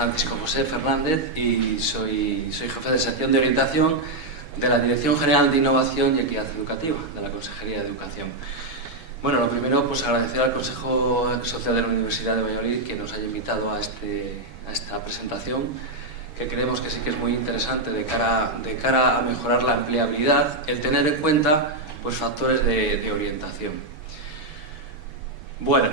Francisco José Fernández y soy jefe de sección de orientación de la Dirección General de Innovación y Equidad Educativa de la Consejería de Educación. Bueno, lo primero, pues agradecer al Consejo Social de la Universidad de Valladolid que nos haya invitado a esta presentación, que creemos que sí que es muy interesante de cara a mejorar la empleabilidad, el tener en cuenta pues factores de orientación. Bueno,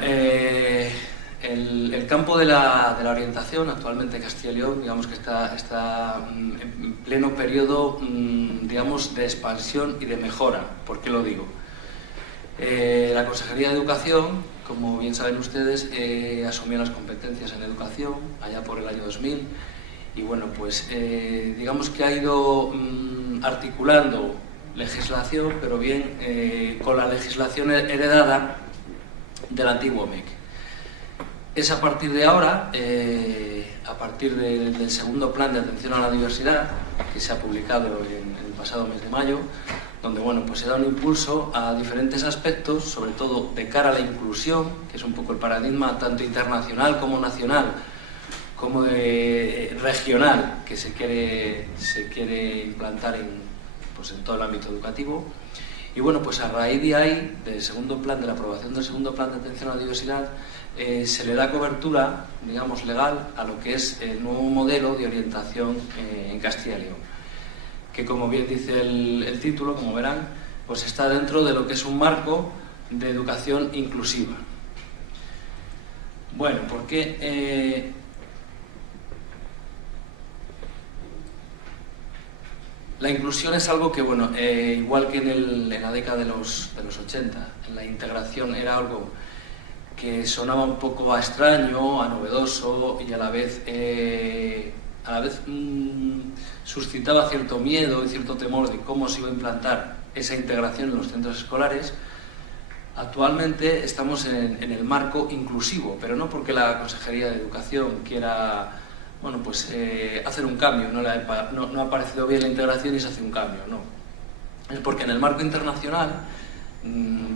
el campo de la orientación actualmente en Castilla y León, digamos que está en pleno periodo, digamos, de expansión y de mejora. ¿Por qué lo digo? La Consejería de Educación, como bien saben ustedes, asumió las competencias en educación allá por el año 2000 y bueno, pues digamos que ha ido articulando legislación, pero bien con la legislación heredada del antiguo MEC. Es a partir de ahora, a partir del segundo plan de atención a la diversidad, que se ha publicado en el pasado mes de mayo, donde bueno, pues se da un impulso a diferentes aspectos, sobre todo de cara a la inclusión, que es un poco el paradigma tanto internacional como nacional, como regional, que se quiere implantar en todo el ámbito educativo. Y bueno, pues a raíz de ahí, del segundo plan, de la aprobación del segundo plan de atención a la diversidad, se le da cobertura, digamos, legal a lo que es el nuevo modelo de orientación en Castilla y León, que como bien dice el título, como verán, pues está dentro de lo que es un marco de educación inclusiva. Bueno, ¿por qué? La inclusión es algo que, bueno, igual que en la década de los 80, en la integración era algo que sonaba un poco a extraño, a novedoso y a la vez suscitaba cierto miedo y cierto temor de cómo se iba a implantar esa integración en los centros escolares. Actualmente estamos en el marco inclusivo, pero no porque la Consejería de Educación quiera, bueno, pues hacer un cambio, no ha parecido bien la integración y se hace un cambio, no. Es porque en el marco internacional,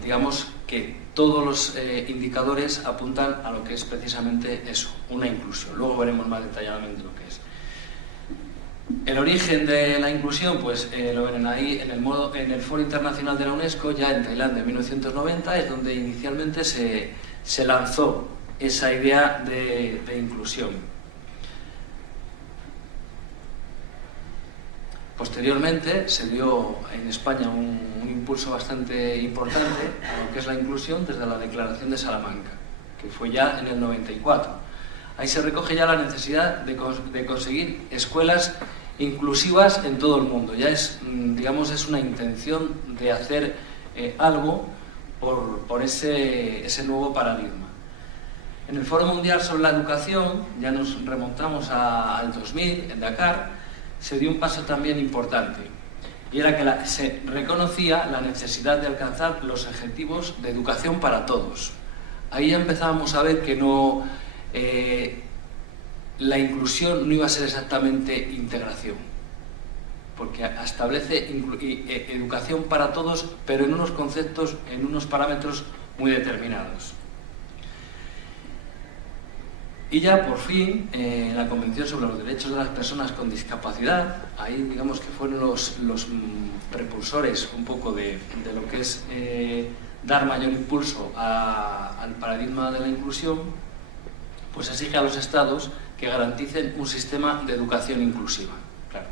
digamos que todos los indicadores apuntan a lo que es precisamente eso, una inclusión. Luego veremos más detalladamente lo que es. El origen de la inclusión, pues lo ven ahí en el Foro Internacional de la UNESCO, ya en Tailandia en 1990, es donde inicialmente se lanzó esa idea de inclusión. Posteriormente se dio en España un impulso bastante importante a lo que es la inclusión desde la Declaración de Salamanca, que fue ya en el 94. Ahí se recoge ya la necesidad de conseguir escuelas inclusivas en todo el mundo. Ya es, digamos, es una intención de hacer algo por ese nuevo paradigma. En el Foro Mundial sobre la Educación, ya nos remontamos al 2000, en Dakar, se dio un paso también importante, y era que se reconocía la necesidad de alcanzar los objetivos de educación para todos. Ahí ya empezábamos a ver que la inclusión no iba a ser exactamente integración, porque establece educación para todos, pero en unos conceptos, en unos parámetros muy determinados. Y ya por fin, la Convención sobre los Derechos de las Personas con Discapacidad, ahí digamos que fueron los precursores un poco de lo que es dar mayor impulso al paradigma de la inclusión, pues exige a los Estados que garanticen un sistema de educación inclusiva. Claro,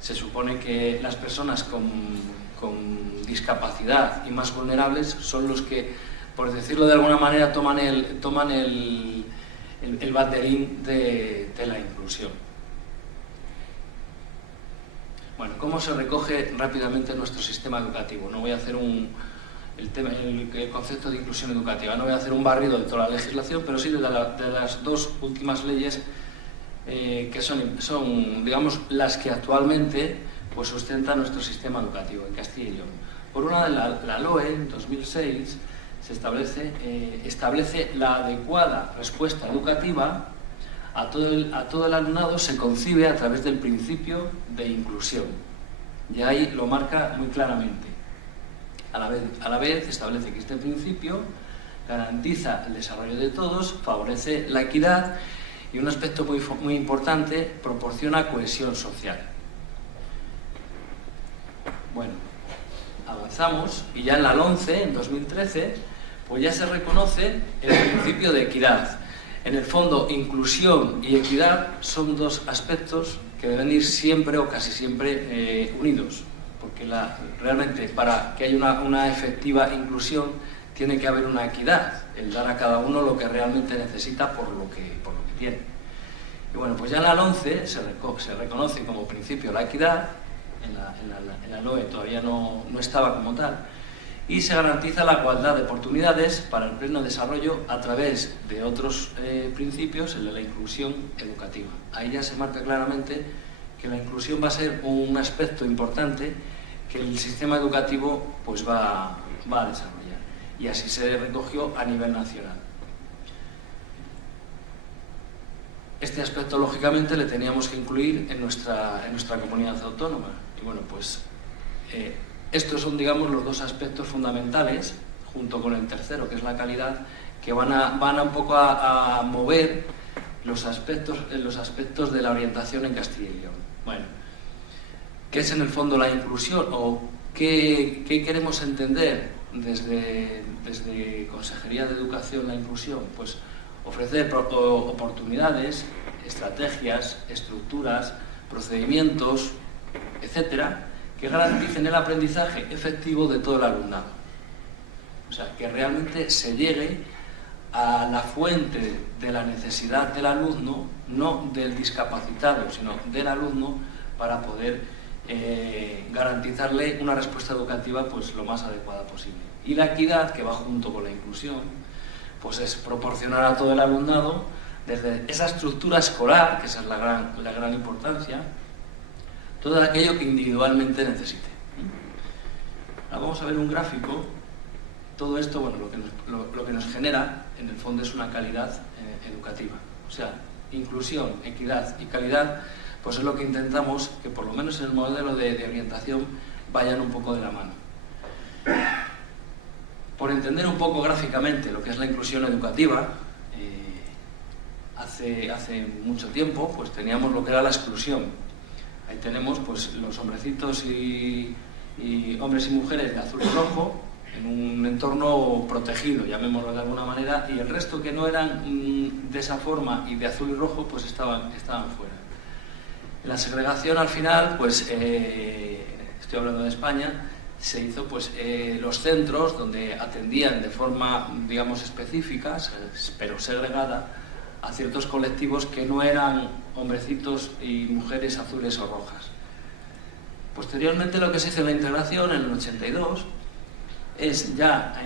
se supone que las personas con discapacidad y más vulnerables son los que, por decirlo de alguna manera, toman el banderín de la inclusión. Bueno, ¿cómo se recoge rápidamente nuestro sistema educativo? No voy a hacer el concepto de inclusión educativa, no voy a hacer un barrido de toda la legislación, pero sí de las dos últimas leyes que son, digamos, las que actualmente pues sustentan nuestro sistema educativo en Castilla y León. Por una, la LOE, en 2006, establece la adecuada respuesta educativa a todo el alumnado, se concibe a través del principio de inclusión. Y ahí lo marca muy claramente. A la vez establece que este principio garantiza el desarrollo de todos, favorece la equidad Y un aspecto muy importante, proporciona cohesión social. Bueno, avanzamos y ya en la LOMCE, en 2013, pues ya se reconoce el principio de equidad. En el fondo, inclusión y equidad son dos aspectos que deben ir siempre o casi siempre unidos, porque realmente para que haya una efectiva inclusión tiene que haber una equidad, el dar a cada uno lo que realmente necesita por lo que tiene. Y bueno, pues ya en la LOMCE se reconoce como principio la equidad, en la LOE todavía no estaba como tal, y se garantiza la igualdad de oportunidades para el pleno desarrollo a través de otros principios, el de la inclusión educativa. Ahí ya se marca claramente que la inclusión va a ser un aspecto importante que el sistema educativo pues va a desarrollar. Y así se recogió a nivel nacional. Este aspecto, lógicamente, le teníamos que incluir en nuestra comunidad autónoma. Y bueno, pues estos son, digamos, los dos aspectos fundamentales, junto con el tercero, que es la calidad, que van a un poco a mover los aspectos de la orientación en Castilla y León. Bueno, ¿qué es en el fondo la inclusión? ¿O qué queremos entender desde Consejería de Educación la inclusión? Pues ofrecer oportunidades, estrategias, estructuras, procedimientos, etcétera, que garanticen el aprendizaje efectivo de todo el alumnado. O sea, que realmente se llegue a la fuente de la necesidad del alumno, no del discapacitado, sino del alumno, para poder garantizarle una respuesta educativa pues lo más adecuada posible. Y la equidad, que va junto con la inclusión, pues es proporcionar a todo el alumnado, desde esa estructura escolar, que esa es la gran importancia, todo aquello que individualmente necesite. Ahora vamos a ver un gráfico. Todo esto, bueno, lo que nos genera, en el fondo, es una calidad educativa. O sea, inclusión, equidad y calidad, pues es lo que intentamos que, por lo menos en el modelo de orientación, vayan un poco de la mano. Por entender un poco gráficamente lo que es la inclusión educativa, hace mucho tiempo pues teníamos lo que era la exclusión. Ahí tenemos pues los hombrecitos y hombres y mujeres de azul y rojo en un entorno protegido, llamémoslo de alguna manera, y el resto que no eran de esa forma y de azul y rojo pues estaban fuera. La segregación al final, pues estoy hablando de España, se hizo pues los centros donde atendían de forma, digamos, específica, pero segregada, a ciertos colectivos que no eran hombrecitos y mujeres azules o rojas. Posteriormente lo que se hizo en la integración en el 82 es ya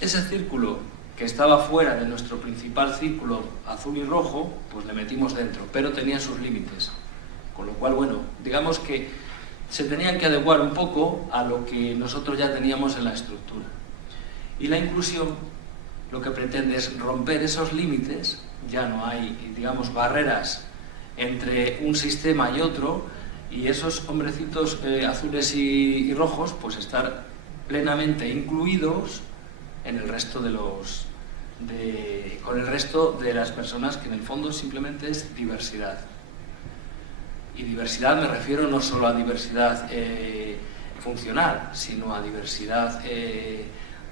ese círculo que estaba fuera de nuestro principal círculo azul y rojo, pues le metimos dentro, pero tenía sus límites. Con lo cual, bueno, digamos que se tenían que adecuar un poco a lo que nosotros ya teníamos en la estructura. Y la inclusión lo que pretende es romper esos límites, ya no hay, digamos, barreras entre un sistema y otro, y esos hombrecitos azules y rojos, pues estar plenamente incluidos en el resto con el resto de las personas, que en el fondo simplemente es diversidad. Y diversidad me refiero no solo a diversidad funcional, sino a diversidad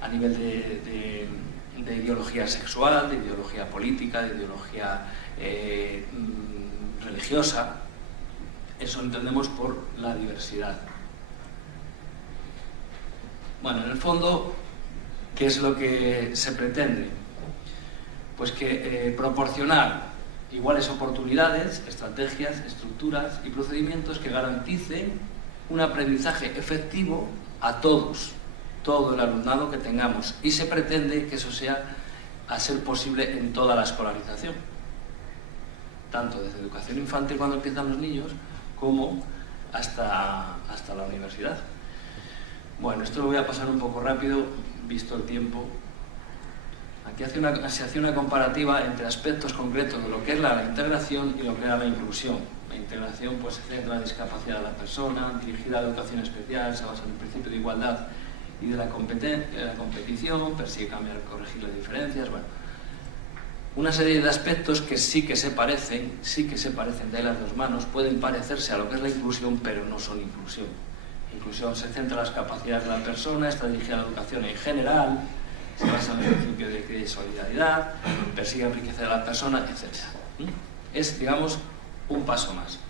a nivel de ideología sexual, de ideología política, de ideología religiosa. Eso entendemos por la diversidad. Bueno, en el fondo, ¿qué es lo que se pretende? Pues que proporcionar iguales oportunidades, estrategias, estructuras y procedimientos que garanticen un aprendizaje efectivo a todos, todo el alumnado que tengamos, y se pretende que eso sea a ser posible en toda la escolarización, tanto desde educación infantil cuando empiezan los niños como hasta la universidad. Bueno, esto lo voy a pasar un poco rápido, visto el tiempo. Aquí se hace una comparativa entre aspectos concretos de lo que es la integración y lo que era la inclusión. La integración pues se centra en la discapacidad de la persona, dirigida a la educación especial, se basa en el principio de igualdad y de la competición, persigue cambiar, corregir las diferencias. Bueno, una serie de aspectos que sí que se parecen de las dos manos, pueden parecerse a lo que es la inclusión, pero no son inclusión. Inclusión se centra en las capacidades de la persona, está dirigida a la educación en general, se basa en el principio de equidad y solidaridad, persigue enriquecer a la persona, etc. Es, digamos, un paso más.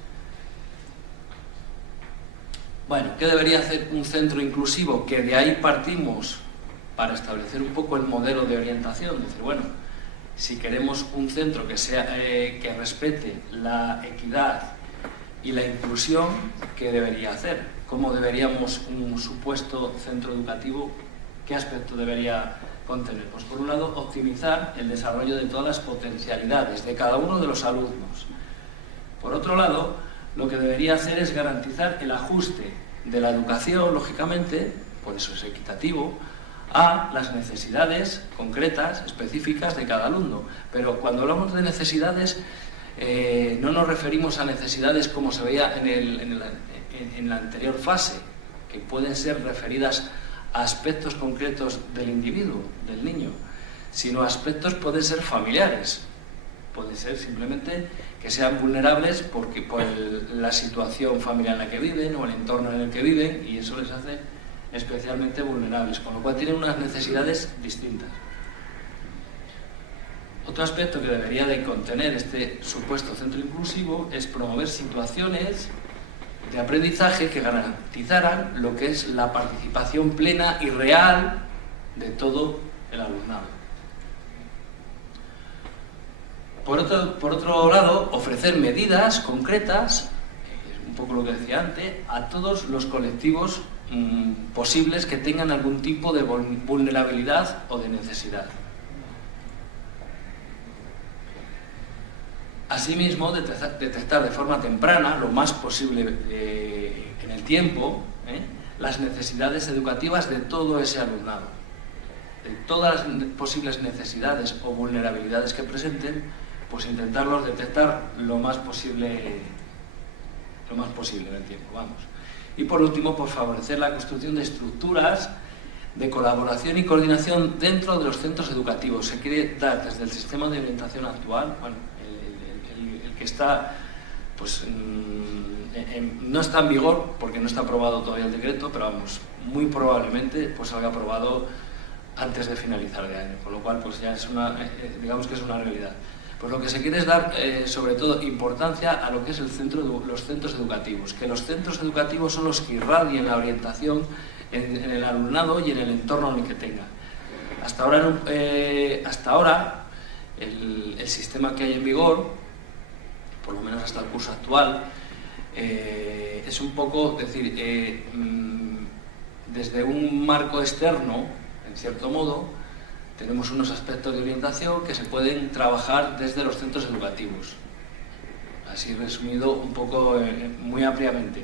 Bueno, ¿qué debería hacer un centro inclusivo? Que de ahí partimos para establecer un poco el modelo de orientación. Decir, bueno, si queremos un centro que respete la equidad y la inclusión, ¿qué debería hacer? ¿Cómo deberíamos un supuesto centro educativo? ¿Qué aspecto debería contener? Pues por un lado, optimizar el desarrollo de todas las potencialidades de cada uno de los alumnos. Por otro lado, lo que debería hacer es garantizar el ajuste de la educación, lógicamente, por eso es equitativo, a las necesidades concretas, específicas de cada alumno. Pero cuando hablamos de necesidades, no nos referimos a necesidades como se veía en la anterior fase, que pueden ser referidas a aspectos concretos del individuo, del niño, sino aspectos pueden ser familiares, puede ser simplemente que sean vulnerables por la situación familiar en la que viven o el entorno en el que viven, y eso les hace especialmente vulnerables, con lo cual tienen unas necesidades distintas. Otro aspecto que debería de contener este supuesto centro inclusivo es promover situaciones de aprendizaje que garantizaran lo que es la participación plena y real de todo el alumnado. Por otro lado, ofrecer medidas concretas, un poco lo que decía antes, a todos los colectivos posibles que tengan algún tipo de vulnerabilidad o de necesidad. Asimismo, detectar de forma temprana, lo más posible en el tiempo, las necesidades educativas de todo ese alumnado. De todas las posibles necesidades o vulnerabilidades que presenten, pues intentarlos detectar lo más posible en el tiempo, vamos. Y por último, pues favorecer la construcción de estructuras de colaboración y coordinación dentro de los centros educativos. Se quiere dar desde el sistema de orientación actual, bueno, el que está, pues no está en vigor porque no está aprobado todavía el decreto, pero vamos, muy probablemente pues salga aprobado antes de finalizar de año, con lo cual pues ya es digamos que es una realidad. Pues lo que se quiere es dar, sobre todo, importancia a lo que es los centros educativos, que los centros educativos son los que irradian la orientación en el alumnado y en el entorno en el que tenga. Hasta ahora el sistema que hay en vigor, por lo menos hasta el curso actual, es un poco, decir, desde un marco externo, en cierto modo, tenemos unos aspectos de orientación que se pueden trabajar desde los centros educativos. Así resumido un poco, muy ampliamente.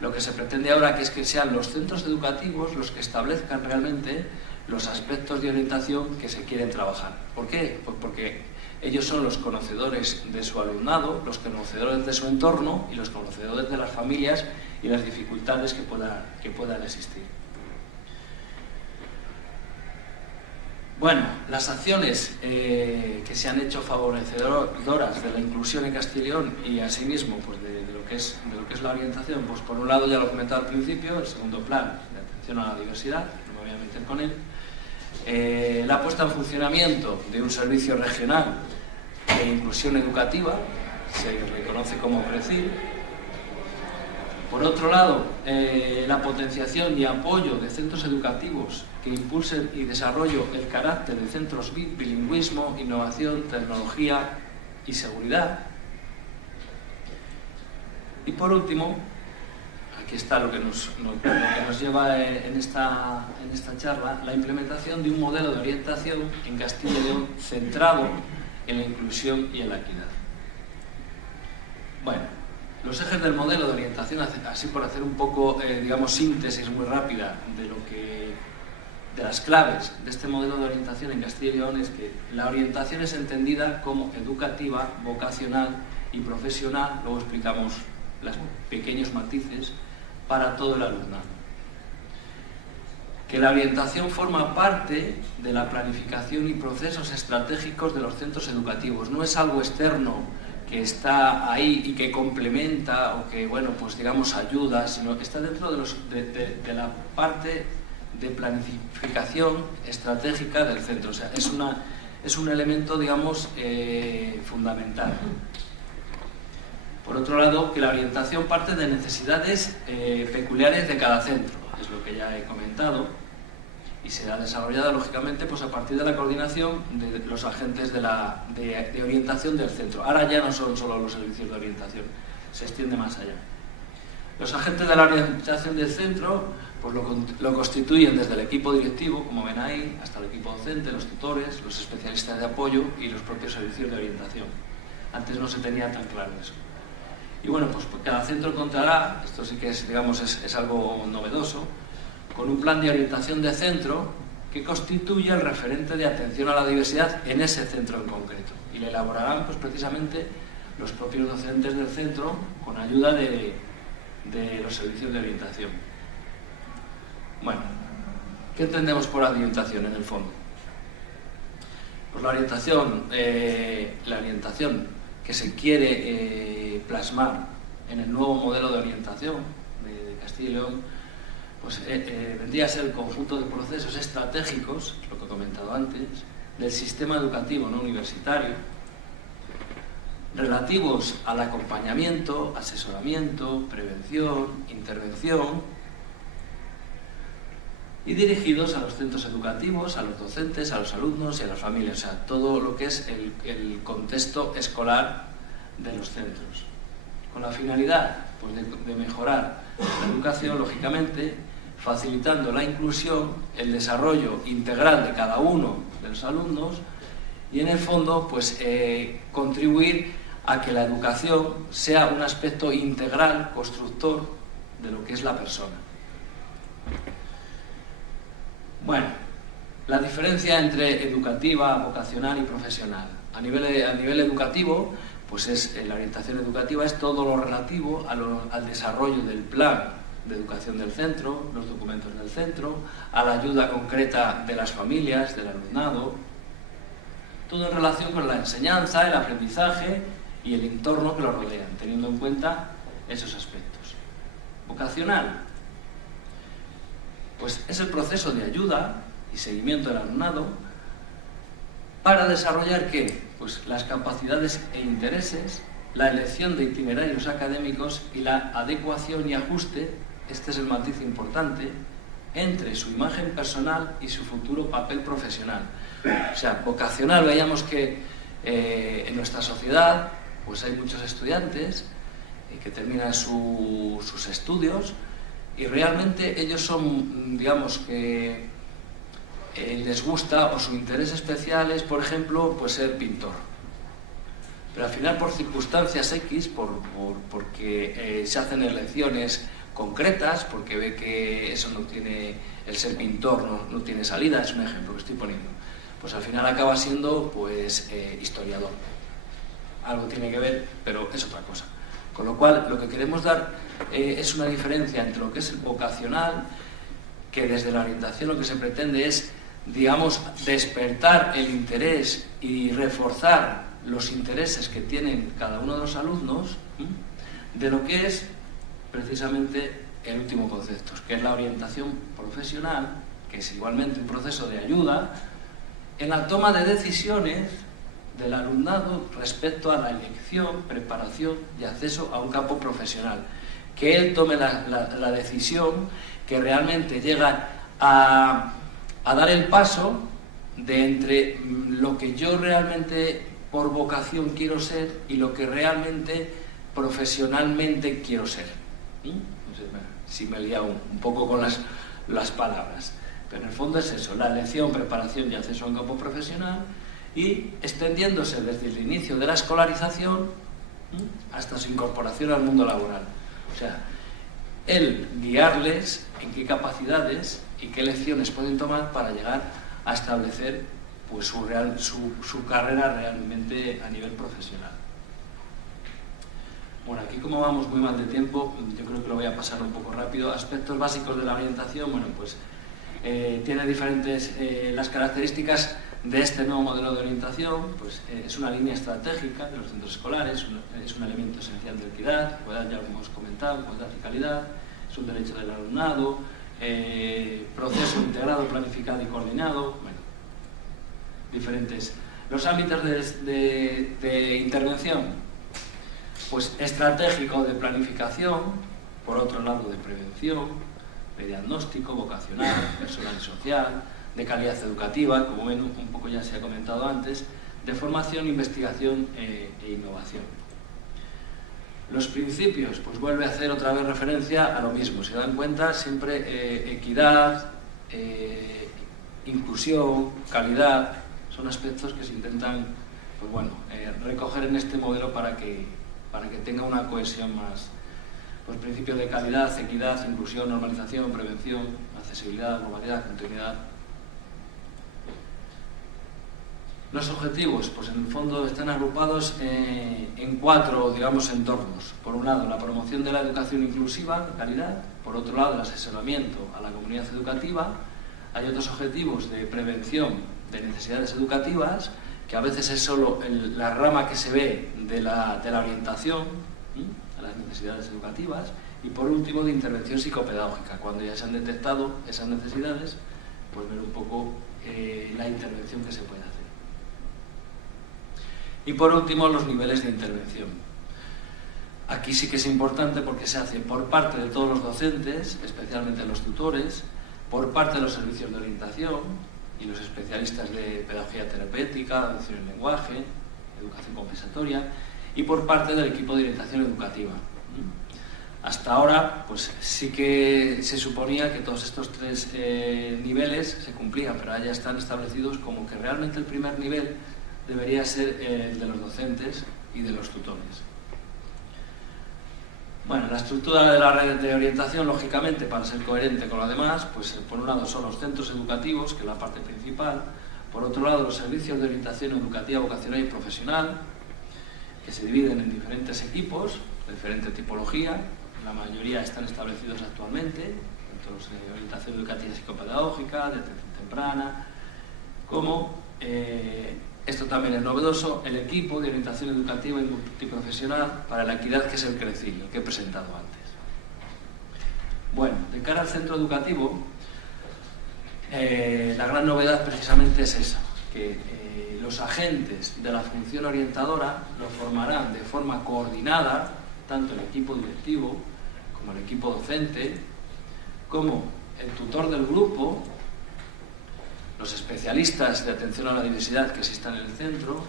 Lo que se pretende ahora es que sean los centros educativos los que establezcan realmente los aspectos de orientación que se quieren trabajar. ¿Por qué? Pues porque ellos son los conocedores de su alumnado, los conocedores de su entorno y los conocedores de las familias y las dificultades que puedan existir. Bueno, las acciones que se han hecho favorecedoras de la inclusión en Castilla y León y asimismo pues, de lo que es la orientación, pues por un lado ya lo he comentado al principio, el segundo plan de atención a la diversidad, no me voy a meter con él, la puesta en funcionamiento de un servicio regional de inclusión educativa, se le conoce como CRECIL. Por otro lado, la potenciación y apoyo de centros educativos que impulsen y desarrollen el carácter de centros bilingüismo, innovación, tecnología y seguridad. Y por último, aquí está lo que nos lleva en esta charla, la implementación de un modelo de orientación en Castilla y León centrado en la inclusión y en la equidad. Bueno, los ejes del modelo de orientación, así por hacer un poco, digamos, síntesis muy rápida de las claves de este modelo de orientación en Castilla y León, es que la orientación es entendida como educativa, vocacional y profesional, luego explicamos los pequeños matices, para todo el alumnado. que la orientación forma parte de la planificación y procesos estratégicos de los centros educativos. No es algo externo que está ahí y que complementa o que, bueno, pues digamos ayuda, sino que está dentro de la parte de planificación estratégica del centro. O sea, es un elemento, digamos, fundamental. Por otro lado, que la orientación parte de necesidades peculiares de cada centro, es lo que ya he comentado, y será desarrollada, lógicamente, pues a partir de la coordinación de los agentes de orientación del centro. Ahora ya no son solo los servicios de orientación, se extiende más allá. Los agentes de la orientación del centro pues lo constituyen desde el equipo directivo, como ven ahí, hasta el equipo docente, los tutores, los especialistas de apoyo y los propios servicios de orientación. Antes no se tenía tan claro eso. Y bueno, pues cada centro contará, esto sí que es, digamos, es algo novedoso, con un plan de orientación de centro que constituye el referente de atención a la diversidad en ese centro en concreto. Y le elaborarán pues precisamente los propios docentes del centro con ayuda de los servicios de orientación. Bueno, ¿qué entendemos por orientación en el fondo? Pues la orientación que se quiere plasmar en el nuevo modelo de orientación de Castilla y León, pues vendría a ser el conjunto de procesos estratégicos, lo que he comentado antes, del sistema educativo no universitario, relativos al acompañamiento, asesoramiento, prevención, intervención, y dirigidos a los centros educativos, a los docentes, a los alumnos y a las familias, o sea, todo lo que es el contexto escolar de los centros. Con la finalidad pues, de mejorar la educación, lógicamente, facilitando la inclusión, el desarrollo integral de cada uno de los alumnos y, en el fondo, pues contribuir a que la educación sea un aspecto integral, constructor de lo que es la persona. Bueno, la diferencia entre educativa, vocacional y profesional. A nivel educativo, pues la orientación educativa es todo lo relativo al desarrollo del plan de educación del centro, los documentos del centro, a la ayuda concreta de las familias, del alumnado, todo en relación con la enseñanza, el aprendizaje y el entorno que lo rodean, teniendo en cuenta esos aspectos. Vocacional, pues es el proceso de ayuda y seguimiento del alumnado para desarrollar ¿qué? Pues las capacidades e intereses, la elección de itinerarios académicos y la adecuación y ajuste, este es el matiz importante, entre su imagen personal y su futuro papel profesional. O sea, vocacional, veíamos que en nuestra sociedad pues hay muchos estudiantes que terminan sus estudios y realmente ellos son, digamos que les gusta o su interés especial es, por ejemplo, pues ser pintor. Pero al final por circunstancias X, porque se hacen elecciones concretas, porque ve que eso no tiene, el ser pintor no tiene salida, es un ejemplo que estoy poniendo, pues al final acaba siendo pues historiador. Algo tiene que ver, pero es otra cosa. Con lo cual, lo que queremos dar es una diferencia entre lo que es el vocacional, que desde la orientación lo que se pretende es, digamos, despertar el interés y reforzar los intereses que tienen cada uno de los alumnos, de lo que es precisamente el último concepto, que es la orientación profesional, que es igualmente un proceso de ayuda en la toma de decisiones del alumnado respecto a la elección, preparación y acceso a un campo profesional. Que él tome la decisión que realmente llega a dar el paso de entre lo que yo realmente por vocación quiero ser y lo que realmente profesionalmente quiero ser. No sé si me he liado un poco con las palabras, pero en el fondo es eso, la elección, preparación y acceso a un campo profesional, y extendiéndose desde el inicio de la escolarización hasta su incorporación al mundo laboral. O sea, el guiarles en qué capacidades y qué lecciones pueden tomar para llegar a establecer pues, su carrera realmente a nivel profesional. Bueno, aquí como vamos muy mal de tiempo, yo creo que lo voy a pasar un poco rápido. Aspectos básicos de la orientación, bueno, pues tiene diferentes, las características de este nuevo modelo de orientación, pues es una línea estratégica de los centros escolares, es un elemento esencial de equidad, igualdad, ya lo hemos comentado, igualdad y calidad, es un derecho del alumnado, proceso integrado, planificado y coordinado, bueno, diferentes. Los ámbitos de intervención, pues estratégico de planificación, por otro lado de prevención, de diagnóstico, vocacional, personal y social, de calidad educativa, como ven, un poco ya se ha comentado antes, de formación, investigación e innovación. Los principios, pues vuelve a hacer otra vez referencia a lo mismo, si dan cuenta, siempre equidad, inclusión, calidad, son aspectos que se intentan, pues bueno, recoger en este modelo para que tenga una cohesión más. Pues principios de calidad, equidad, inclusión, normalización, prevención, accesibilidad, globalidad, continuidad. Los objetivos, pues en el fondo están agrupados en 4, digamos, entornos. Por un lado, la promoción de la educación inclusiva, de calidad. Por otro lado, el asesoramiento a la comunidad educativa. Hay otros objetivos de prevención de necesidades educativas, que a veces es solo la rama que se ve de la orientación a las necesidades educativas. Y por último, de intervención psicopedagógica. Cuando ya se han detectado esas necesidades, pues ver un poco la intervención que se puede hacer. Y por último, los niveles de intervención. Aquí sí que es importante porque se hace por parte de todos los docentes, especialmente los tutores, por parte de los servicios de orientación y los especialistas de pedagogía terapéutica, educación en lenguaje, educación compensatoria, y por parte del equipo de orientación educativa. Hasta ahora, pues sí que se suponía que todos estos 3 niveles se cumplían, pero ahora ya están establecidos como que realmente el primer nivel debería ser el de los docentes y de los tutores. Bueno, la estructura de la red de orientación, lógicamente, para ser coherente con lo demás, pues por un lado son los centros educativos, que es la parte principal, por otro lado los servicios de orientación educativa, vocacional y profesional, que se dividen en diferentes equipos, de diferente tipología, la mayoría están establecidos actualmente, tanto los de orientación educativa y psicopedagógica, de atención temprana, como esto también es novedoso, el equipo de orientación educativa y multiprofesional para la equidad, que es el CRECIL, que he presentado antes. Bueno, de cara al centro educativo, la gran novedad precisamente es esa, que los agentes de la función orientadora lo formarán de forma coordinada, tanto el equipo directivo como el equipo docente, como el tutor del grupo, los especialistas de atención a la diversidad que existan en el centro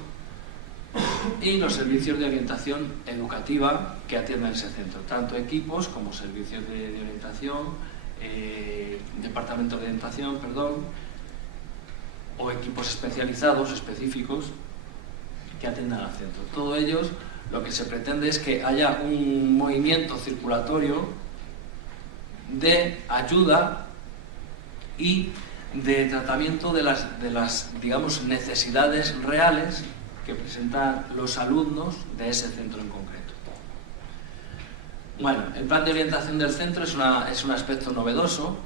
y los servicios de orientación educativa que atiendan ese centro, tanto equipos como servicios de orientación, departamento de orientación, o equipos especializados, específicos, que atiendan al centro. Todos ellos, lo que se pretende es que haya un movimiento circulatorio de ayuda y de tratamiento de las digamos, necesidades reales que presentan los alumnos de ese centro en concreto. Bueno, el plan de orientación del centro es un aspecto novedoso.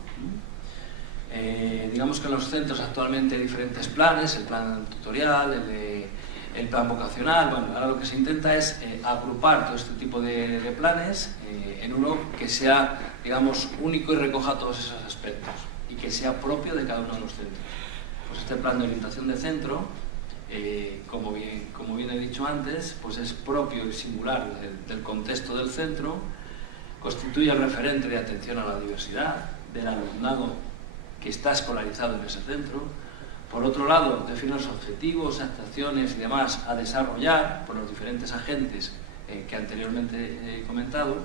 Digamos que en los centros actualmente hay diferentes planes, el plan tutorial, el plan vocacional. Bueno, ahora lo que se intenta es agrupar todo este tipo de planes en uno que sea, digamos, único y recoja todos esos aspectos y que sea propio de cada uno de los centros. Pues este plan de orientación de centro, como bien he dicho antes, pues es propio y singular del contexto del centro, constituye el referente de atención a la diversidad del alumnado que está escolarizado en ese centro. Por otro lado, define los objetivos, actuaciones y demás a desarrollar por los diferentes agentes que anteriormente he comentado.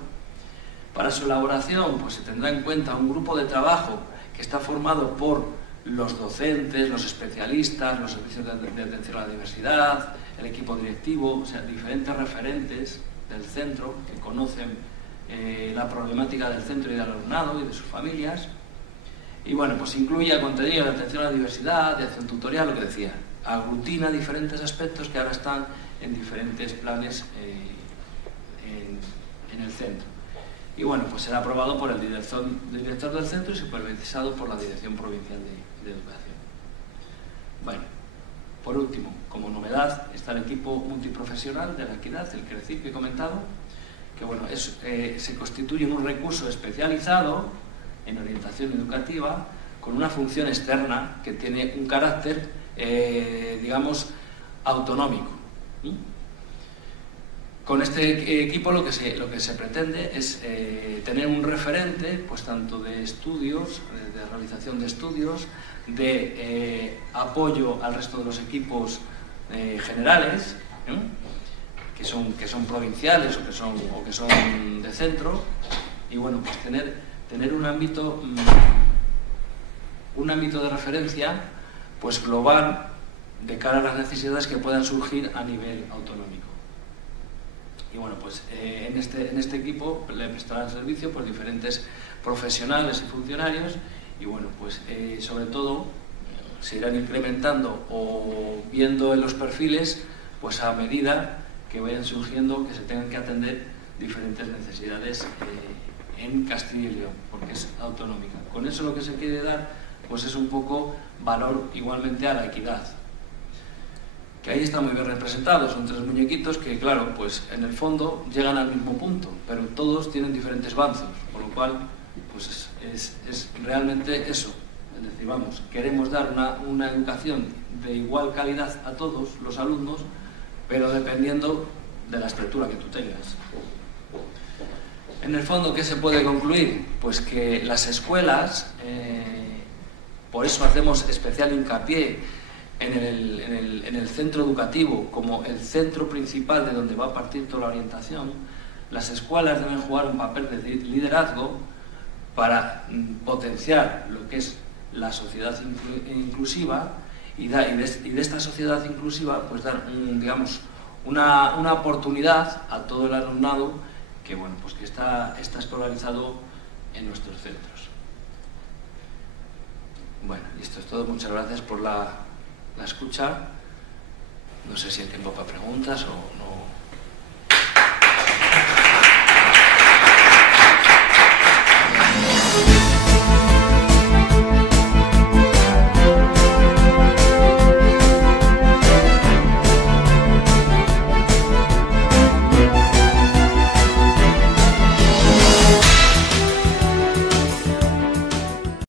Para su elaboración, pues se tendrá en cuenta un grupo de trabajo que está formado por los docentes, los especialistas, los servicios de atención a la diversidad, el equipo directivo, o sea, diferentes referentes del centro que conocen la problemática del centro y del alumnado y de sus familias. Y bueno, pues incluye contenido de atención a la diversidad, de acción tutorial, lo que decía, aglutina diferentes aspectos que ahora están en diferentes planes en el centro. y bueno, pues será aprobado por el director del centro y supervisado por la Dirección Provincial de Educación. Bueno, por último, como novedad, está el equipo multiprofesional de la equidad, el CRECIP que he comentado, que bueno, se constituye en un recurso especializado en orientación educativa con una función externa que tiene un carácter, digamos, autonómico. Con este equipo lo que se pretende es tener un referente, pues tanto de estudios, de realización de estudios, de apoyo al resto de los equipos generales, que son provinciales o que son de centro, y bueno, pues tener un ámbito de referencia pues global de cara a las necesidades que puedan surgir a nivel autonómico. Y bueno, pues en este equipo le prestarán servicio pues diferentes profesionales y funcionarios, y bueno, pues sobre todo se irán incrementando o viendo en los perfiles pues a medida que vayan surgiendo, que se tengan que atender diferentes necesidades en Castilla y León, porque es autonómica. Con eso lo que se quiere dar pues es un poco valor igualmente a la equidad, que ahí está muy bien representado. Son tres muñequitos que, claro, pues en el fondo llegan al mismo punto, pero todos tienen diferentes banzos, con lo cual pues es realmente eso. Es decir, vamos, queremos dar una educación de igual calidad a todos los alumnos, pero dependiendo de la estructura que tú tengas. En el fondo, ¿qué se puede concluir? Pues que las escuelas, por eso hacemos especial hincapié en el centro educativo como el centro principal de donde va a partir toda la orientación. Las escuelas deben jugar un papel de liderazgo para potenciar lo que es la sociedad inclusiva y de esta sociedad inclusiva pues dar digamos una oportunidad a todo el alumnado que bueno, pues que está escolarizado en nuestros centros. Bueno, y esto es todo. Muchas gracias por la escucha. No sé si hay tiempo para preguntas o no.